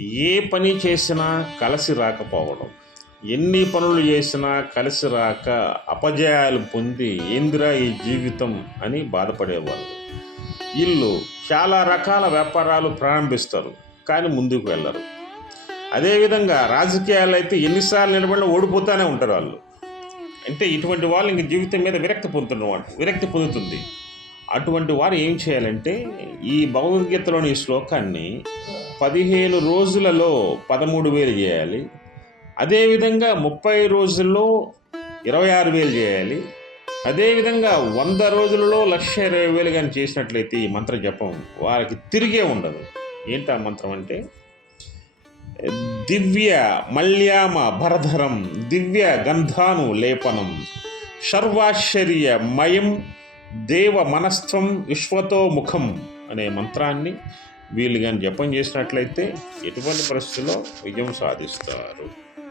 ఏ పని చేసినా కలిసి రాకపోవడం. ఎన్ని పనులు చేసినా కలిసి రాక అపజయాలు పొంది ఏందిరా ఈ జీవితం అని బాధపడేవాళ్ళు. వీళ్ళు చాలా రకాల వ్యాపారాలు ప్రారంభిస్తారు కానీ ముందుకు వెళ్ళరు. అదేవిధంగా రాజకీయాలు అయితే ఎన్నిసార్లు నిలబడిన ఓడిపోతూనే ఉంటారు వాళ్ళు. అంటే ఇటువంటి వాళ్ళు ఇంక జీవితం మీద విరక్తి పొందుతున్నవాడు విరక్తి పొందుతుంది. అటువంటి వారు ఏం చేయాలంటే ఈ భగవద్గీతలోని ఈ శ్లోకాన్ని పదిహేను రోజులలో పదమూడు వేలు చేయాలి. అదేవిధంగా ముప్పై రోజుల్లో ఇరవై ఆరు వేలు చేయాలి. అదేవిధంగా వంద రోజులలో లక్ష ఇరవై వేలు కానీ చేసినట్లయితే ఈ మంత్ర జపం వారికి తిరిగే ఉండదు. ఏంటి ఆ మంత్రం అంటే? దివ్య మల్యామ భరధరం దివ్య గంధాను లేపనం సర్వాశ్చర్య మయం దేవ మనస్థం విశ్వతో ముఖం అనే మంత్రాన్ని వీళ్ళు కానీ జపం చేసినట్లయితే ఎటువంటి పరిస్థితుల్లో విజయం సాధిస్తారు.